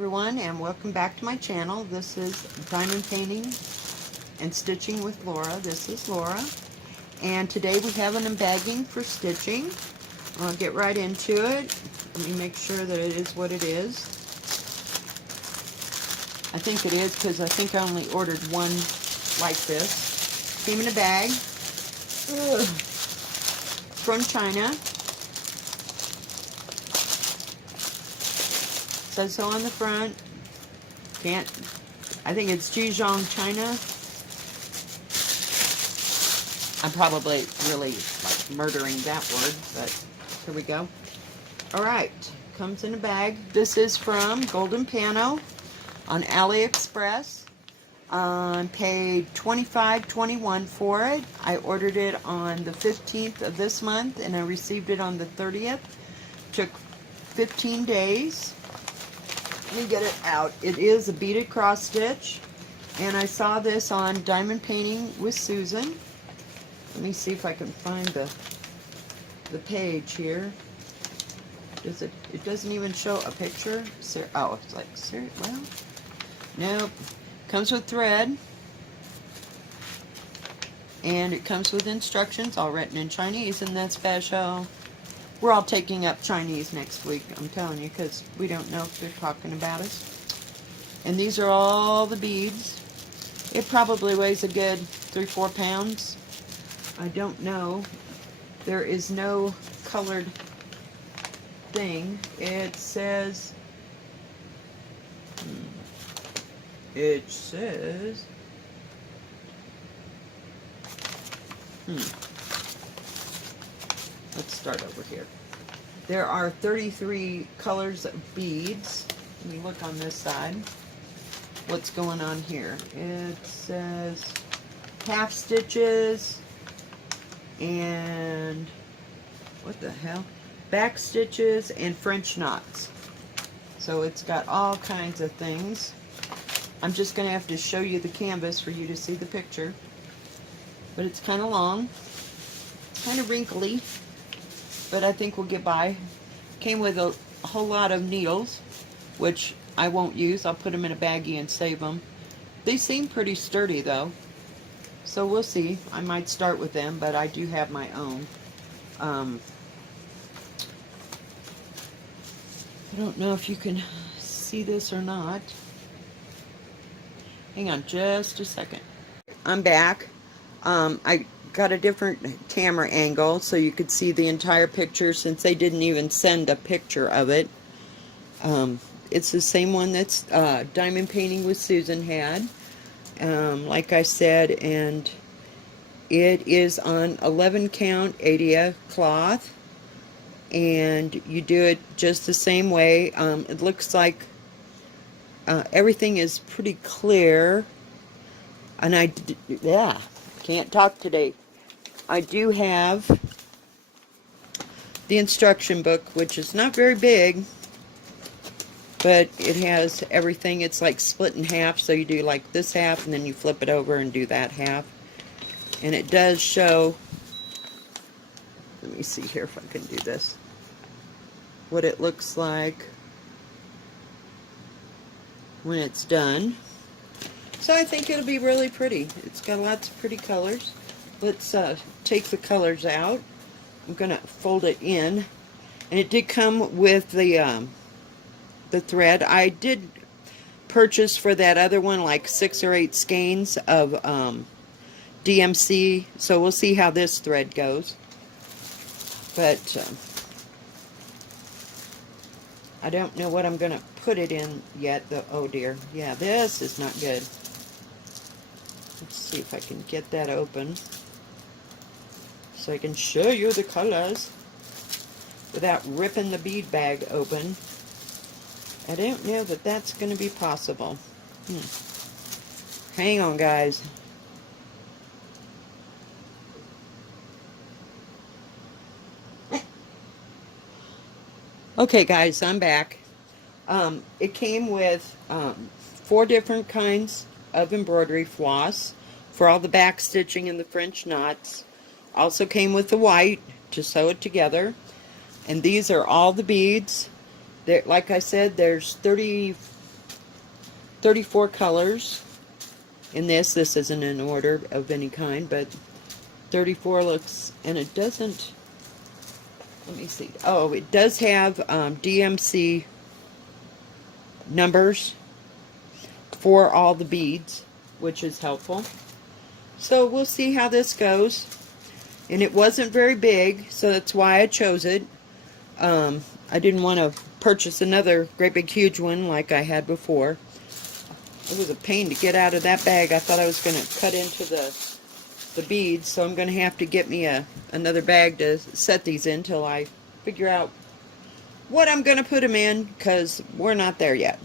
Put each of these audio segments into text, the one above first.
Everyone, and welcome back to my channel. This is Diamond Painting and Stitching with Laura. This is Laura, and today we have an unbagging for stitching. I'll get right into it. Let me make sure that it is what it is. I think it is because I think I only ordered one like this. Came in a bag. Ugh. From China. Says so on the front. I think it's Zhejiang, China. I'm probably really like murdering that word, but here we go. Alright, comes in a bag. This is from Golden Pano on AliExpress. Paid $25.21 for it. I ordered it on the 15th of this month and I received it on the 30th. Took 15 days. Let me get it out. It is a beaded cross stitch, and I saw this on Diamond Painting with Susan. Let me see if I can find the page here. Does it? It doesn't even show a picture. Oh, it's like well, nope. Comes with thread, and it comes with instructions, all written in Chinese, and that's special. We're all taking up Chinese next week, I'm telling you, because we don't know if they're talking about us. And these are all the beads. It probably weighs a good 3-4 pounds. I don't know. There is no colored thing. It says... Let's start over here. There are 33 colors of beads. Let me look on this side. What's going on here? It says half stitches and what the hell? Back stitches and French knots. So it's got all kinds of things. I'm just going to have to show you the canvas for you to see the picture. But it's kind of long, kind of wrinkly. But I think we'll get by. Came with a whole lot of needles, which I won't use. I'll put them in a baggie and save them. They seem pretty sturdy though, so we'll see. I might start with them, but I do have my own. I don't know if you can see this or not. Hang on just a second. I'm back. I got a different camera angle so you could see the entire picture, since they didn't even send a picture of it. It's the same one that's Diamond Painting with Susan had, like I said, and it is on 11 count 80 cloth, and you do it just the same way. It looks like everything is pretty clear, and can't talk today. I do have the instruction book, which is not very big, but it has everything. It's like split in half, so you do like this half and then you flip it over and do that half. And it does show, let me see here if I can do this, what it looks like when it's done. So I think it'll be really pretty. It's got lots of pretty colors. Let's take the colors out. I'm going to fold it in. And it did come with the thread. I did purchase for that other one like 6 or 8 skeins of DMC. So we'll see how this thread goes. But I don't know what I'm going to put it in yet. Oh dear. Yeah, this is not good. Let's see if I can get that open so I can show you the colors without ripping the bead bag open. I don't know that that's going to be possible. Hang on, guys. Okay, guys, I'm back. It came with 4 different kinds of embroidery floss for all the back stitching and the French knots. Also came with the white to sew it together. And these are all the beads. There, like I said, there's 33 34 colors in this. This isn't in order of any kind, but 34 looks, and it doesn't, let me see. Oh, it does have DMC numbers for all the beads, which is helpful. So we'll see how this goes. And it wasn't very big, so that's why I chose it. I didn't want to purchase another great big huge one like I had before. It was a pain to get out of that bag. I thought I was going to cut into the beads, so I'm going to have to get me another bag to set these in till I figure out what I'm going to put them in, because we're not there yet.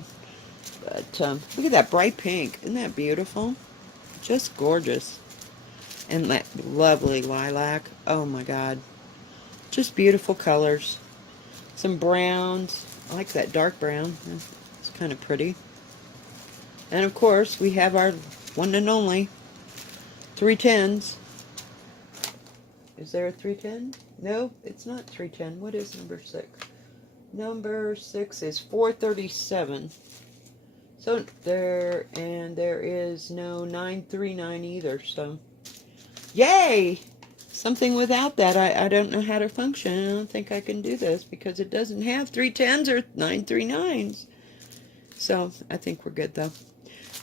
But look at that bright pink. Isn't that beautiful? Just gorgeous. And that lovely lilac. Oh my God. Just beautiful colors. Some browns. I like that dark brown. It's kind of pretty. And of course, we have our one and only 310s. Is there a 310? No, it's not 310. What is number 6? Number 6 is 437. So there is no 939 either, so yay! Something without that. I don't know how to function. I don't think I can do this because it doesn't have 310s or 939s. So I think we're good though.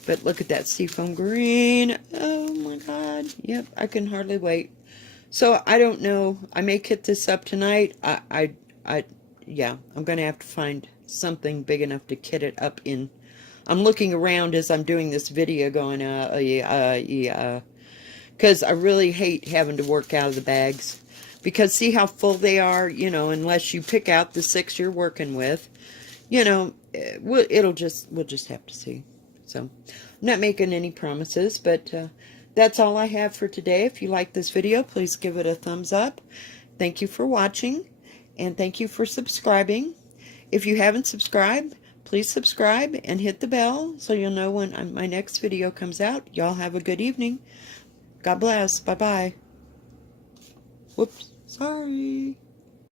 But look at that seafoam green. Oh my God. Yep, I can hardly wait. So I don't know. I may kit this up tonight. Yeah, I'm going to have to find something big enough to kit it up in. I'm looking around as I'm doing this video going, because I really hate having to work out of the bags. Because see how full they are, you know, unless you pick out the 6 you're working with, you know, we'll just have to see. So I'm not making any promises, but that's all I have for today. If you like this video, please give it a thumbs up. Thank you for watching, and thank you for subscribing. If you haven't subscribed, please subscribe and hit the bell so you'll know when my next video comes out. Y'all have a good evening. God bless. Bye-bye. Whoops. Sorry.